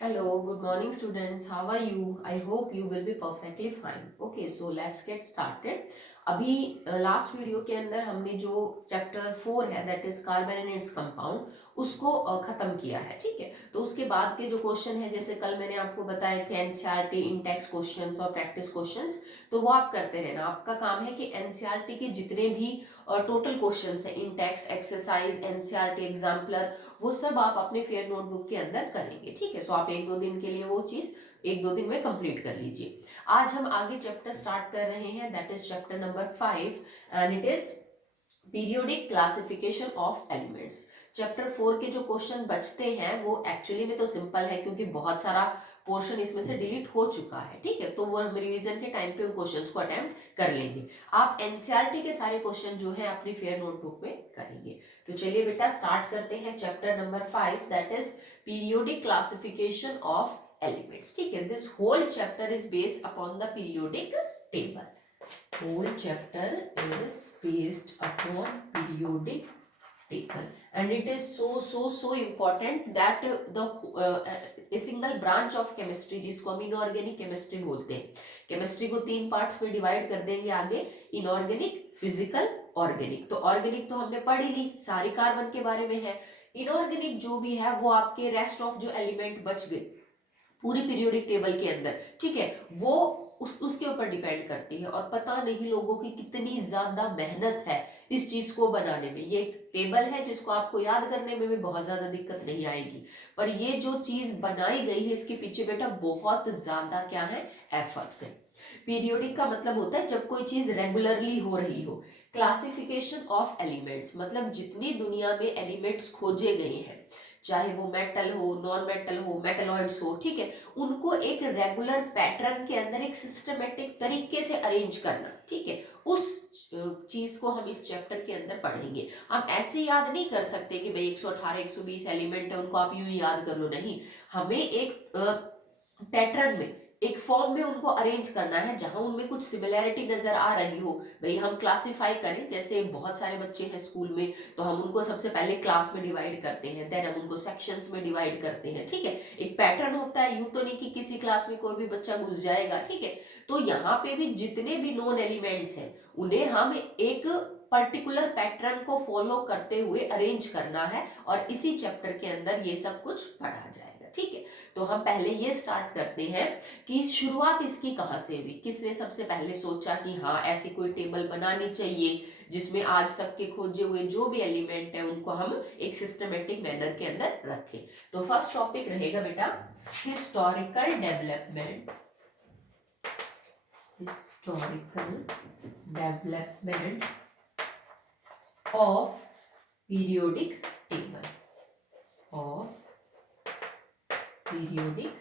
Hello, good morning students. How are you? I hope you will be perfectly fine. Okay, so let's get started. अभी last video के अंदर हमने जो chapter 4 है that is carbon and its compound उसको खत्म किया है। ठीक है, तो उसके बाद के जो क्वेश्चन है जैसे कल मैंने आपको बताए थे एनसीईआरटी इंटेक्स क्वेश्चंस और प्रैक्टिस क्वेश्चंस, तो वो आप करते रहना। आपका काम है कि एनसीईआरटी के जितने भी टोटल क्वेश्चंस है इंटेक्स एक्सरसाइज एनसीईआरटी एग्जाम्पलर वो सब आप अपने फेयर नोटबुक के अंदर करेंगे। ठीक है, सो आप एक दो दिन के लिए वो चीज एक दो दिन में कंप्लीट कर लीजिए। आज हम आगे चैप्टर स्टार्ट कर रहे हैं that is chapter number 5 and it is periodic classification of elements. Chapter 4 के जो क्वेश्चन बचते हैं वो एक्चुअली में तो सिंपल है क्योंकि बहुत सारा पोर्शन इसमें से डिलीट हो चुका है। ठीक है, तो वो हम रिवीजन के टाइम पे उन क्वेश्चंस को अटेम्प्ट कर लेंगे। आप एनसीईआरटी के सारे क्वेश्चन जो है अपनी फेयर नोटबुक में करेंगे। तो चलिए बेटा स्टार्ट करते हैं chapter number 5 that is periodic classification of elements. ठीक है, this whole chapter is based upon the periodic table. Whole chapter is based upon periodic table and it is so important that the a single branch of chemistry जिसको हम inorganic chemistry बोलते हैं, chemistry को 3 parts में divide कर देंगे आगे, inorganic physical organic. तो ऑर्गेनिक तो हमने पढ़ ही ली, सारी कार्बन के बारे में है। इनऑर्गेनिक जो भी है वो आपके रेस्ट ऑफ जो एलिमेंट बच गए पूरी पीरियोडिक टेबल के अंदर, ठीक है, वो उसके ऊपर डिपेंड करती है। और पता नहीं लोगों की कितनी ज्यादा मेहनत है इस चीज को बनाने में। ये एक टेबल है जिसको आपको याद करने में भी बहुत ज्यादा दिक्कत नहीं आएगी, पर ये जो चीज बनाई गई है इसके पीछे बेटा बहुत ज्यादा क्या है, एफर्ट्स है। पीरियोडिक का मतलब होता है जब कोई चीज रेगुलरली हो रही हो। क्लासिफिकेशन ऑफ एलिमेंट्स मतलब जितनी दुनिया में एलिमेंट्स खोजे गए हैं, चाहे वो मेटल हो, नॉन मेटल हो, मेटलॉइड्स हो, ठीक है, उनको एक रेगुलर पैटर्न के अंदर एक सिस्टमेटिक तरीके से अरेंज करना। ठीक है, उस चीज को हम इस चैप्टर के अंदर पढ़ेंगे। हम ऐसे याद नहीं कर सकते कि भाई 118 120 एलिमेंट है उनको आप यूं ही याद कर लो, नहीं, हमें एक पैटर्न में एक फॉर्म में उनको अरेंज करना है जहां उनमें कुछ सिमिलैरिटी नजर आ रही हो। भाई हम क्लासिफाई करें, जैसे बहुत सारे बच्चे हैं स्कूल में तो हम उनको सबसे पहले क्लास में डिवाइड करते हैं, देन हम उनको सेक्शंस में डिवाइड करते हैं। ठीक है, एक पैटर्न होता है, यूं तो नहीं कि किसी क्लास में कोई भी बच्चा घुस जाएगा। ठीक है, तो यहाँ पे भी जितने भी नॉन एलिमेंट्स हैं उन्हें हम एक पर्टिकुलर पैटर्न को फॉलो करते हुए अरेंज करना है और इसी चैप्टर के अंदर ये सब कुछ पढ़ा जाएगा। ठीक है, तो हम पहले ये स्टार्ट करते हैं कि शुरुआत इसकी कहां से हुई, किसने सबसे पहले सोचा कि हाँ ऐसी कोई टेबल बनानी चाहिए जिसमें आज तक के खोजे हुए जो भी एलिमेंट है उनको हम एक सिस्टमेटिक मैनर के अंदर रखें। तो फर्स्ट टॉपिक रहेगा बेटा historical development. Historical development of periodic table, of periodic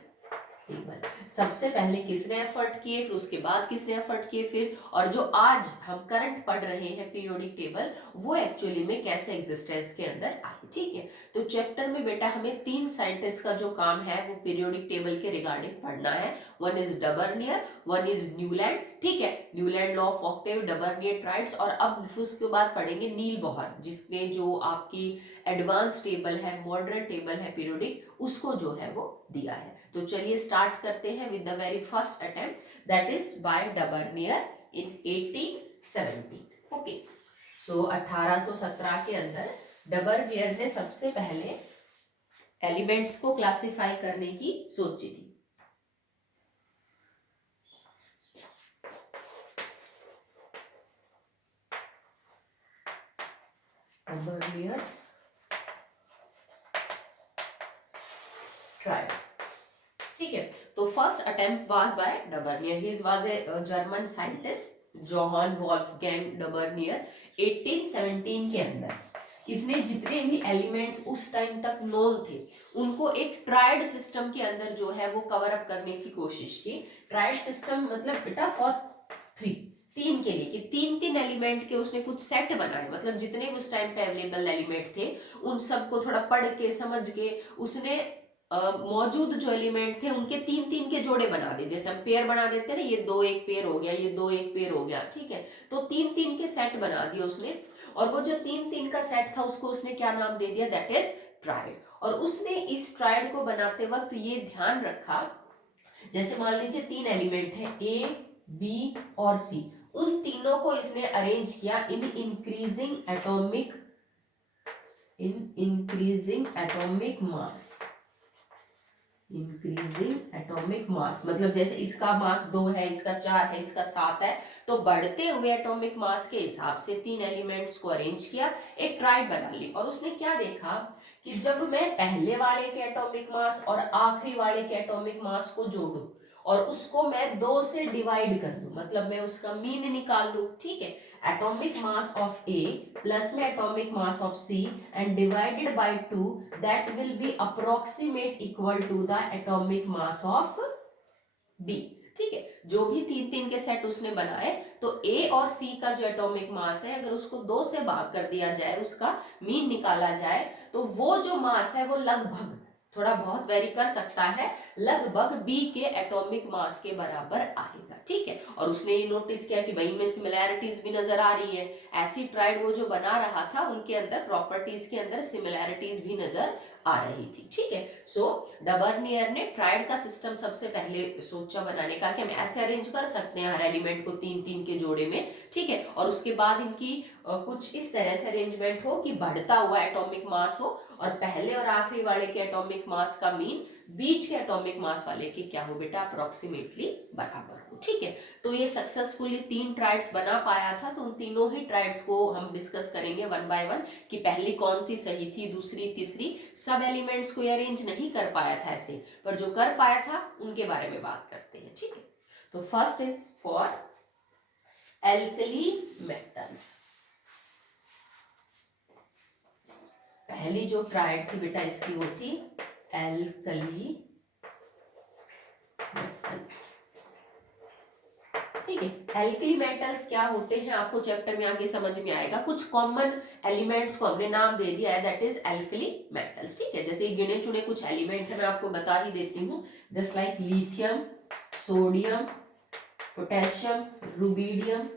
table. सबसे पहले किसने एफर्ट किए, फिर उसके बाद किसने एफर्ट किए, फिर और जो आज हम करंट पढ़ रहे हैं पीरियोडिक टेबल वो एक्चुअली में कैसे एग्जिस्टेंस के अंदर आई। ठीक है, तो चैप्टर में बेटा हमें 3 साइंटिस्ट का जो काम है वो पीरियोडिक टेबल के रिगार्डिंग पढ़ना है। One is Dobereiner, one is Newlands. ठीक है, Newlands law of octave, Dobereiner triads, और अब उसके बाद पढ़ेंगे नील बोहर जिसने जो आपकी एडवांस टेबल है, मॉडर्न टेबल है पीरियोडिक, उसको जो है वो दिया है। तो चलिए स्टार्ट करते हैं with the very first attempt that is by Dobereiner in 1817। Okay, so 1817 के अंदर डबर्नियर ने सबसे पहले एलिमेंट्स को क्लासिफाई करने की सोची थी। Dobereiner's triad. ठीक है, तो first attempt was by Dobereiner, he was a German scientist Johann Wolfgang Dobereiner. 1817 के अंदर इसने जितने भी एलिमेंट्स उस टाइम तक नोन थे उनको एक ट्राइड सिस्टम के अंदर जो है वो कवर अप करने की कोशिश की। ट्राइड सिस्टम मतलब बेटा फॉर 3, 3 के लिए, कि 3 एलिमेंट के उसने कुछ सेट बनाए, मतलब जितने भी उस टाइम पे अवेलेबल एलिमेंट थे उन सबको थोड़ा पढ़ के समझ के उसने मौजूद जो एलिमेंट थे उनके 3 के जोड़े बना दिए। जैसे हम पेयर बना देते हैं ना, ये 2 एक पेयर हो गया, ये 2 एक पेयर हो गया। ठीक है, तो 3 के सेट बना दिए उसने, और वो जो 3 का सेट था उसको उसने क्या नाम दे दिया, दैट इज ट्राइड। और उसने इस ट्राइड को बनाते वक्त ये ध्यान रखा, जैसे मान लीजिए 3 एलिमेंट है ए, बी और सी, उन तीनों को इसने अरेंज किया इन इंक्रीजिंग एटॉमिक मास। मतलब जैसे इसका मास 2 है, इसका 4 है, इसका 7 है, तो बढ़ते हुए एटॉमिक मास के हिसाब से 3 एलिमेंट्स को अरेंज किया, एक ट्राइड बना ली। और उसने क्या देखा कि जब मैं पहले वाले के एटॉमिक मास और आखिरी वाले के एटॉमिक मास को जोड़ूं और उसको मैं 2 से डिवाइड कर दूं, मतलब मैं उसका मीन निकाल लूं, ठीक है, atomic mass of A plus में atomic mass of C and divided by 2, that will be approximate equal to the atomic mass of B. ठीक है, जो भी 3-3 के सेट उसने बनाए, तो ए और सी का जो एटॉमिक मास है, अगर उसको 2 से भाग कर दिया जाए, उसका मीन निकाला जाए, तो वो जो मास है वो लगभग, थोड़ा बहुत वेरी कर सकता है, लगभग बी के एटॉमिक मास के बराबर आएगा। ठीक है, और उसने ये नोटिस किया कि भाई इनमें सिमिलैरिटीज भी नजर आ रही है। ऐसी ट्राइड वो जो बना रहा था, उनके अंदर प्रॉपर्टीज के अंदर सिमिलैरिटीज भी नजर आ रही थी। ठीक है, सो डबर्नियर ने ट्राइड का सिस्टम सबसे पहले सोचा बनाने का कि हम ऐसे अरेंज कर सकते हैं हर एलिमेंट को 3-3 के जोड़े में। ठीक है, और उसके बाद इनकी कुछ इस तरह से अरेंजमेंट हो कि बढ़ता हुआ एटॉमिक मास हो और पहले और आखिरी वाले के एटॉमिक मास का मीन बीच के एटॉमिक मास वाले के क्या हो बेटा, अप्रोक्सीमेटली बराबर हो। ठीक है, तो ये सक्सेसफुली 3 ट्राइड्स बना पाया था। तो उन तीनों ही ट्राइड्स को हम डिस्कस करेंगे 1 बाय 1 कि पहली कौन सी सही थी, दूसरी, तीसरी। सब एलिमेंट्स को अरेंज नहीं कर पाया था ऐसे, पर जो कर पाया था उनके बारे में बात करते हैं। ठीक है, तो first is for alkali metals. पहली जो ट्राइड थी बेटा इसकी वो थी एल्कली मेटल्स। ठीक है, एल्कली मेटल्स क्या होते हैं आपको चैप्टर में आगे समझ में आएगा। कुछ कॉमन एलिमेंट्स को हमने नाम दे दिया है, दैट इज एल्कली मेटल्स। ठीक है, जैसे गिने चुने कुछ एलिमेंट है, मैं आपको बता ही देती हूँ, just like lithium, sodium, potassium, rubidium,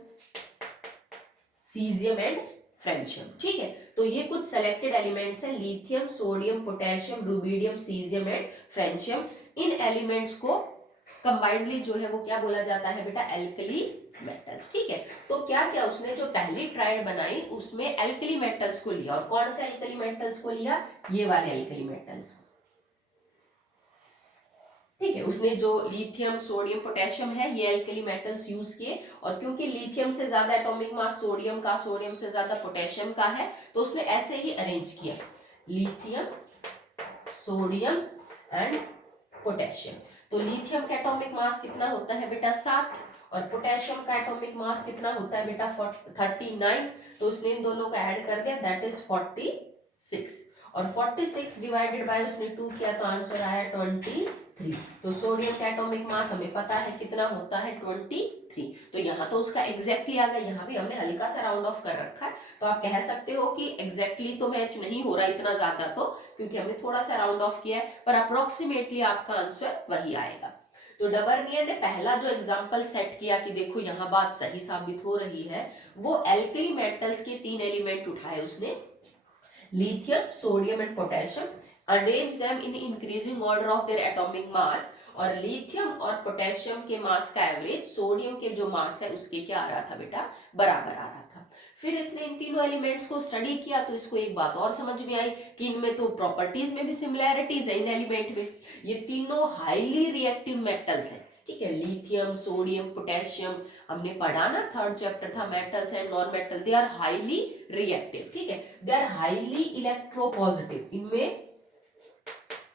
caesium and francium. ठीक है, तो ये कुछ सेलेक्टेड एलिमेंट्स हैं, lithium, sodium, potassium, rubidium, caesium and francium. In elements को कंबाइंडली जो है वो क्या बोला जाता है बेटा, एल्कली मेटल्स। ठीक है, तो क्या क्या उसने जो पहली ट्राइड बनाई उसमें एल्कली मेटल्स को लिया, और कौन से एल्कली मेटल्स को लिया, ये वाले एल्कली मेटल्स को। ठीक है, उसने जो लिथियम, सोडियम, पोटेशियम है, ये एल्कली मेटल्स यूज किए। और क्योंकि लिथियम से ज्यादा एटॉमिक मास सोडियम का, सोडियम से ज्यादा पोटेशियम का है, तो उसने ऐसे ही अरेंज किया, लिथियम, सोडियम एंड पोटेशियम। तो लिथियम का एटॉमिक मास कितना होता है बेटा, 7, और पोटेशियम का एटॉमिक मास कितना होता है बेटा, 39। तो उसने इन दोनों को ऐड कर दिया, दैट इज 46, और 46 डिवाइडेड बाय उसने 2 किया, तो आंसर आया 23। तो सोडियम का एटॉमिक मास हमें पता है कितना होता है, 23। तो यहाँ तो उसका एग्जैक्टली आ गया, यहाँ भी हमने हल्का सा राउंड ऑफ कर रखा है, तो आप कह सकते हो कि एग्जैक्टली तो मैच नहीं हो रहा इतना ज्यादा, तो क्योंकि हमने थोड़ा सा राउंड ऑफ किया है, पर अप्रोक्सीमेटली आपका आंसर वही आएगा। तो डबर्नियर ने पहला जो एग्जांपल सेट किया कि देखो यहाँ बात सही साबित हो रही है, वो एल्कली मेटल्स के 3 एलिमेंट उठाए उसने, lithium, sodium and potassium, arrange them in increasing order of their atomic मास, और लिथियम और पोटेशियम के मास का एवरेज सोडियम के जो मास है उसके क्या आ रहा था बेटा, बराबर आ रहा था। फिर इसने इन तीनों एलिमेंट्स को स्टडी किया, तो इसको एक बात और समझ में आई कि इनमें तो प्रॉपर्टीज में भी सिमिलैरिटीज है इन एलिमेंट में, ये तीनों हाईली रिएक्टिव मेटल्स हैं। ठीक है, लिथियम, सोडियम, पोटेशियम, हमने पढ़ा ना, 3rd चैप्टर था metals and non metal, they are highly reactive. ठीक है, दे आर हाईली इलेक्ट्रोपॉजिटिव, इनमें,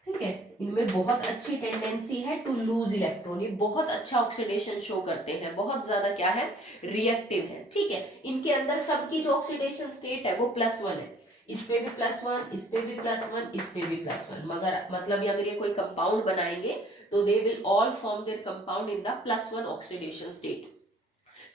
ठीक है, इनमें बहुत अच्छी टेंडेंसी है टू लूज इलेक्ट्रॉन, ये बहुत अच्छा ऑक्सीडेशन शो करते हैं, बहुत ज्यादा क्या है, रिएक्टिव है। ठीक है, इनके अंदर सबकी जो ऑक्सीडेशन स्टेट है वो +1 है, इस पे भी +1, इस पे भी +1, इस पे भी +1, मगर मतलब अगर ये कोई कंपाउंड बनाएंगे तो they will all form there compound in the +1 oxidation state.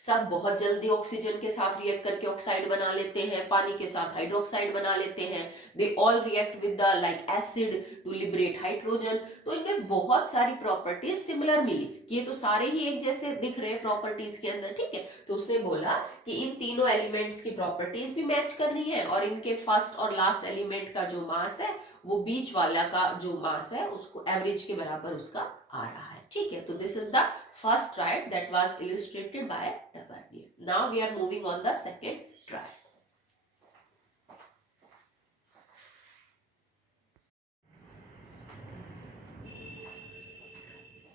सब बहुत जल्दी ऑक्सीजन के साथ रिएक्ट करके ऑक्साइड बना लेते हैं, पानी के साथ हाइड्रोक्साइड बना लेते हैं। They all react with the like acid to liberate hydrogen. तो इनमें बहुत सारी प्रॉपर्टीज सिमिलर मिली कि ये तो सारे ही एक जैसे दिख रहे हैं प्रॉपर्टीज के अंदर, ठीक है। तो उसने बोला कि इन तीनों एलिमेंट्स की प्रॉपर्टीज भी मैच कर रही है और इनके फर्स्ट और लास्ट एलिमेंट का जो मास है वो बीच वाला का जो मास है उसको एवरेज के बराबर उसका आ रहा है, ठीक है। तो this is the first triad that was illustrated by Dobereiner. Now we are moving on the second triad.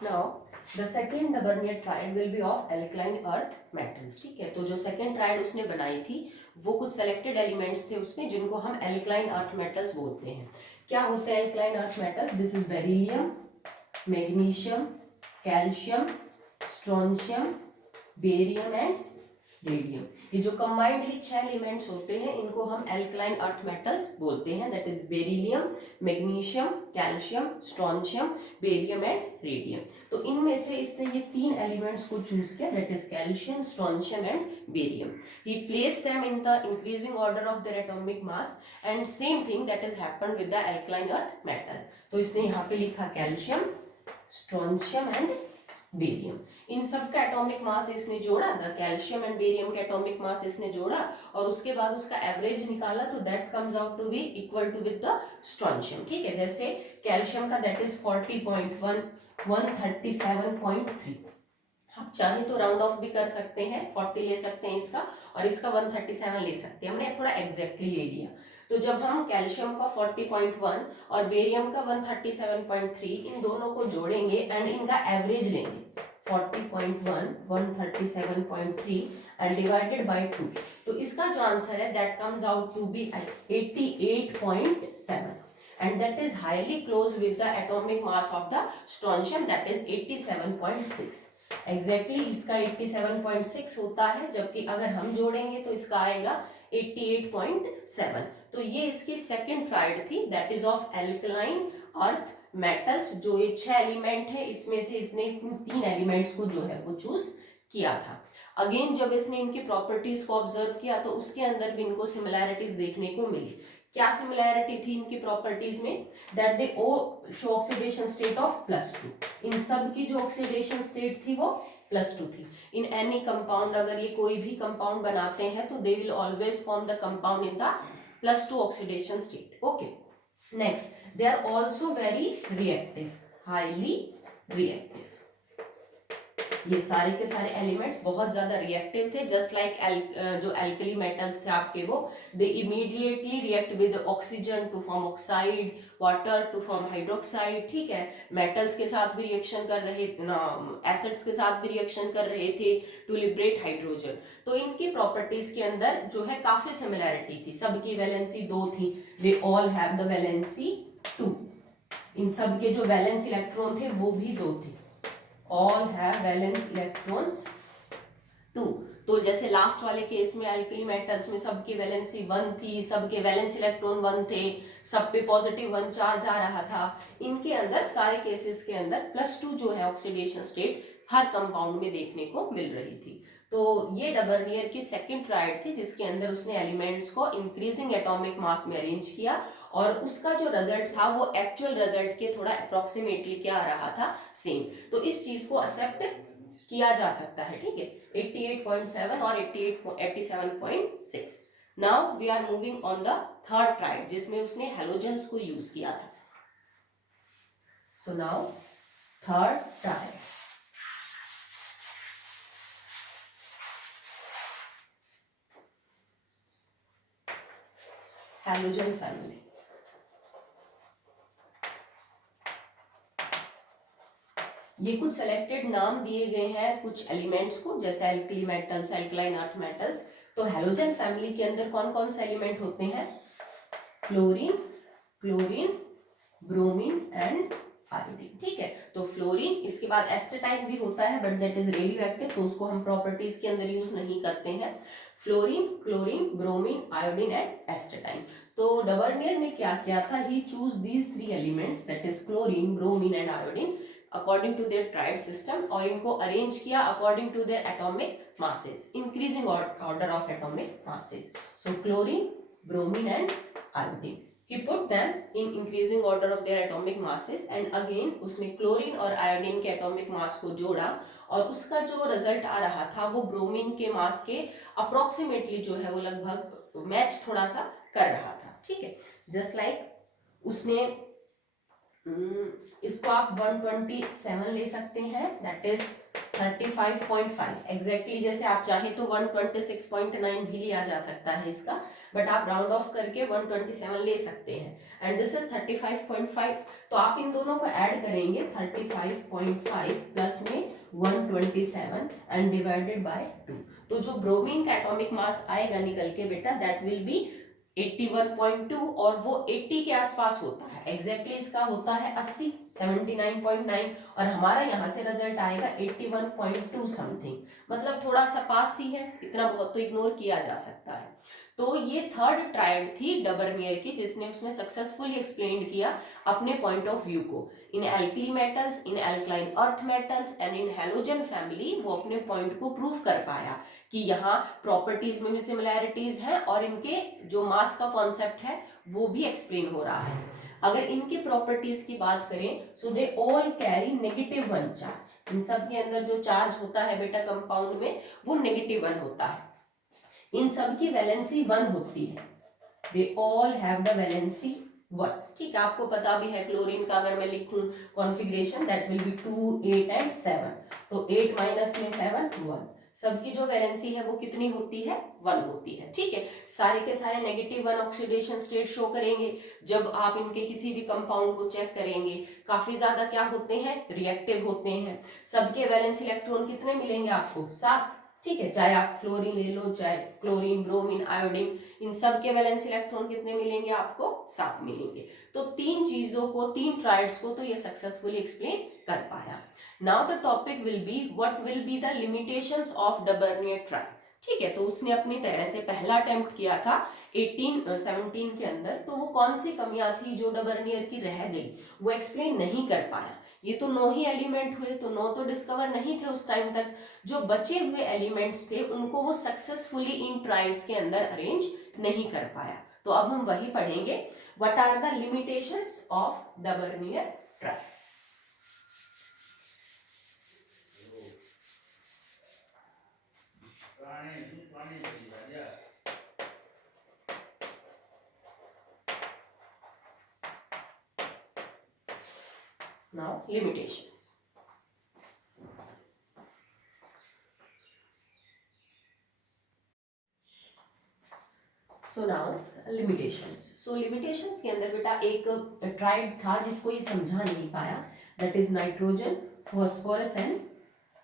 Now the second Dobereiner triad will be of alkaline earth metals, ठीक है। तो जो सेकंड ट्रायड उसने बनाई थी वो कुछ selected elements थे उसमें जिनको हम एल्कलाइन अर्थ मेटल्स बोलते हैं। क्या होते हैं alkaline earth metals? This is beryllium, magnesium, calcium, strontium, barium and radium. ये जो कंबाइंड ही 6 एलिमेंट्स होते हैं इनको हम एल्कलाइन अर्थ मेटल्स बोलते हैं। That is beryllium, magnesium, calcium, strontium, barium and radium. तो इनमें से इसने ये 3 एलिमेंट्स को चूज किया, that is calcium, strontium and barium. He placed them in the increasing order of their atomic mass and same thing that is happened with the alkaline earth metal. तो इसने यहाँ पे लिखा कैल्शियम, स्ट्रोंशियम एंड बेरियम। इन सब का atomic mass इसने जोड़ा, द कैल्शियम एंड बेरियम का एटॉमिक मास इसने जोड़ा और उसके बाद उसका एवरेज निकाला, तो that comes out to be equal to with the strontium, ठीक है। जैसे कैल्शियम का दैट इज 40.1, 137.3। आप चाहे तो राउंड ऑफ भी कर सकते हैं, 40 ले सकते हैं इसका और इसका 137 ले सकते हैं। हमने थोड़ा एग्जैक्टली ले लिया। तो जब हम कैल्शियम का 40.1 और बेरियम का 137.3 इन दोनों को जोड़ेंगे एंड इनका एवरेज लेंगे 40.1, 137.3 एंड डिवाइडेड बाय 2, तो इसका जो आंसर है that comes out to be 88.7 and that is highly close with the atomic mass of the strontium, that is 87.6। Exactly इसका 87.6 होता है, जबकि अगर हम जोड़ेंगे तो इसका आएगा 88.7। तो ये इसकी सेकंड ट्रायड थी, that is of alkaline earth metals. जो ये 6 एलिमेंट है इसमें से इसने इन 3 एलिमेंट्स को जो है वो चूज किया था। अगेन जब इसने इनकी प्रॉपर्टीज को ऑब्जर्व किया तो उसके अंदर भी इनको सिमिलैरिटीज देखने को मिली। क्या सिमिलैरिटी थी इनकी प्रॉपर्टीज में? That they oh show oxidation state of +2। इन सब की जो ऑक्सीडेशन स्टेट थी वो +2 थी। इन एनी कंपाउंड, अगर ये कोई भी कंपाउंड बनाते हैं तो they will always form the compound in the +2 oxidation state. Okay, next they are also very reactive, highly reactive. ये सारे के सारे एलिमेंट्स बहुत ज्यादा रिएक्टिव थे, जस्ट लाइक जो एल्कली मेटल्स थे आपके वो, they immediately react with oxygen to form oxide, water to form hydroxide, ठीक है। मेटल्स के साथ भी रिएक्शन कर रहे, एसिड्स के साथ भी रिएक्शन कर रहे थे टू लिबरेट हाइड्रोजन। तो इनकी प्रॉपर्टीज के अंदर जो है काफी सिमिलैरिटी थी। सबकी वैलेंसी 2 थी, they all have the valency 2। इन सब के जो वैलेंस इलेक्ट्रॉन थे वो भी 2 थे, all have valence electrons 2। तो जैसे लास्ट वाले केस में एल्कली मेटल्स में सबकी वैलेंसी 1 थी, सबके वैलेंस इलेक्ट्रॉन 1 थे, सब पे पॉजिटिव 1 चार्ज आ रहा था। इनके अंदर सारे केसेस के अंदर +2 जो है ऑक्सीडेशन स्टेट हर कंपाउंड में देखने को मिल रही थी। तो ये डबर्नियर की सेकंड ट्रायड थी जिसके अंदर उसने एलिमेंट्स को इंक्रीजिंग एटॉमिक मास में अरेंज किया और उसका जो रिजल्ट था वो एक्चुअल रिजल्ट के थोड़ा अप्रोक्सीमेटली क्या आ रहा था, सेम। तो इस चीज को एक्सेप्ट किया जा सकता है, ठीक है। 88.7 और 87.6। Now we are moving on the third triad जिसमें उसने हेलोजेंस को यूज किया था। So now third triad, halogen family. ये कुछ सेलेक्टेड नाम दिए गए हैं कुछ एलिमेंट्स को, जैसे alkali metals, alkaline earth metals. तो हेलोजन फैमिली के अंदर कौन कौन से एलिमेंट होते हैं? Fluorine, chlorine, bromine and iodine, ठीक है। तो फ्लोरीन, इसके बाद एस्टेटाइन भी होता है but that is radio active, तो उसको हम प्रॉपर्टीज के अंदर यूज नहीं करते हैं। Fluorine, chlorine, bromine, iodine and astatine. तो डबर्नियर ने क्या किया था? He choose these 3 elements, that is chlorine, bromine and iodine according to their triad system, और इनको अरेंज किया according to their atomic masses, increasing order of atomic masses. So chlorine, bromine and iodine. He put them in increasing order of their atomic masses and again उसने chlorine और iodine के atomic mass को जोड़ा और उसका जो result आ रहा था वो ब्रोमीन के मास के अप्रोक्सीमेटली जो है वो लगभग मैच थोड़ा सा कर रहा था, ठीक है। जस्ट लाइक उसने इसको आप 127 ले सकते हैं, दैट इज 35.5 एग्जैक्टली। जैसे आप चाहे तो 126.9 भी लिया जा सकता है इसका, बट आप राउंड ऑफ करके 127 ले सकते हैं एंड दिस इज 35.5। तो आप इन दोनों को ऐड करेंगे 35.5 प्लस में 127 एंड डिवाइडेड बाय 2। तो जो ब्रोमीन का एटॉमिक मास आएगा निकल के बेटा दैट विल बी 81.2 और वो 80 के आसपास होता है एग्जैक्टली। इसका होता है 80 79.9 और हमारा यहाँ से रिजल्ट आएगा 81.2 समथिंग, मतलब थोड़ा सा पास ही है, इतना बहुत तो इग्नोर किया जा सकता है। तो ये थर्ड ट्रायड थी डबर्नियर की जिसने उसने सक्सेसफुली एक्सप्लेन किया अपने पॉइंट ऑफ व्यू को in alkali metals, in alkaline earth metals and in halogen family. वो अपने पॉइंट को प्रूव कर पाया कि यहाँ प्रॉपर्टीज में भी सिमिलैरिटीज हैं और इनके जो मास का कॉन्सेप्ट है वो भी एक्सप्लेन हो रहा है। अगर इनकी प्रॉपर्टीज की बात करें सो दे ऑल कैरी -1 चार्ज। इन सब के अंदर जो चार्ज होता है बेटा कंपाउंड में वो -1 होता है। इन सब की वैलेंसी 1 होती है, they all have the valency 1, ठीक है। आपको पता भी है क्लोरीन का अगर मैं लिखूं configuration that will B 2 8 and 7, तो 8 माइनस में 7 1, सबकी जो वैलेंसी है वो कितनी होती है 1 होती है, ठीक है। सारे के सारे -1 ऑक्सीडेशन स्टेट शो करेंगे। जब आप इनके किसी भी कंपाउंड को चेक करेंगे काफी ज्यादा क्या होते हैं रिएक्टिव होते हैं। सबके वैलेंस इलेक्ट्रॉन कितने मिलेंगे आपको 7, ठीक है। चाहे आप फ्लोरीन ले लो, चाहे क्लोरीन, ब्रोमीन, आयोडीन, इन सब के वैलेंस इलेक्ट्रॉन कितने मिलेंगे आपको 7 मिलेंगे। तो तीन चीजों को, तीन ट्राइड्स को तो ये सक्सेसफुली एक्सप्लेन कर पाया। Now the topic will be what will be the limitations of Dobereiner triad, ठीक है। तो उसने अपनी तरह से पहला अटेम्प्ट किया था 1817 के अंदर, तो वो कौन सी कमियां थी जो डबर्नियर की रह गई वो एक्सप्लेन नहीं कर पाया। ये तो 9 ही एलिमेंट हुए, तो 9 तो डिस्कवर नहीं थे उस टाइम तक। जो बचे हुए एलिमेंट्स थे उनको वो सक्सेसफुली इन ट्राइड्स के अंदर अरेंज नहीं कर पाया। तो अब हम वही पढ़ेंगे, what are the limitations of Dobereiner triad. Now limitations. So now limitations. So limitations के अंदर बेटा एक ट्राइड था जिसको ये समझा नहीं पाया, that is nitrogen, phosphorus and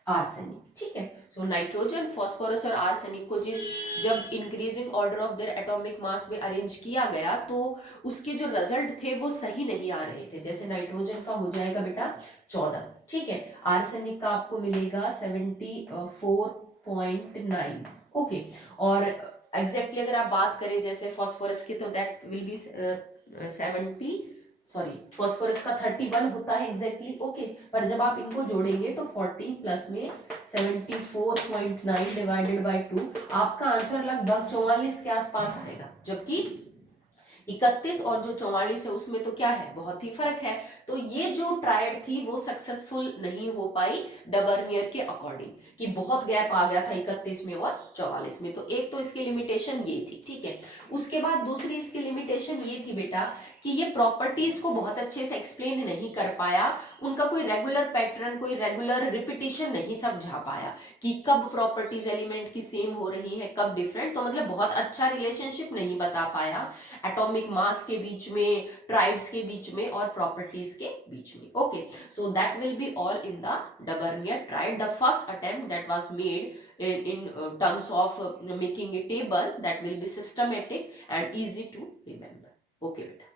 arsenic, ठीक है। सो नाइट्रोजन, फॉस्फोरस और आर्सेनिक को जब increasing order of their atomic मास में अरेंज किया गया तो उसके जो रिजल्ट थे वो सही नहीं आ रहे थे। जैसे नाइट्रोजन का हो जाएगा बेटा 14, ठीक है। आर्सेनिक का आपको मिलेगा 74.9, ओके। और एग्जैक्टली अगर आप बात करें जैसे फॉस्फोरस की तो दैट विल बी फॉस्फोरस का 31 होता है एग्जैक्टली, ओके। पर जब आप इनको जोड़ेंगे तो 40 प्लस में 74.9 डिवाइडेड बाय 2, आपका आंसर लगभग 44 के आसपास आएगा। जबकि 31 और जो 44 है उसमें तो क्या है, बहुत ही फर्क है। तो ये जो ट्रायड थी वो सक्सेसफुल नहीं हो पाई डबर्नियर के अकॉर्डिंग, कि बहुत गैप आ गया था 31 में और 44 में। तो एक तो इसकी लिमिटेशन ये थी, ठीक है। उसके बाद दूसरी इसकी लिमिटेशन ये थी बेटा कि ये प्रॉपर्टीज को बहुत अच्छे से एक्सप्लेन नहीं कर पाया, उनका कोई रेगुलर पैटर्न, कोई रेगुलर रिपीटिशन नहीं समझा पाया कि कब प्रॉपर्टीज एलिमेंट की सेम हो रही है, कब डिफरेंट। तो मतलब बहुत अच्छा रिलेशनशिप नहीं बता पाया एटॉमिक मास के बीच में, ट्राइड्स के बीच में और प्रॉपर्टीज के बीच में, okay. So that will be all in the Dobereiner triad, the first attempt that was made in terms of making a table that will be systematic and easy to remember, okay बेटा।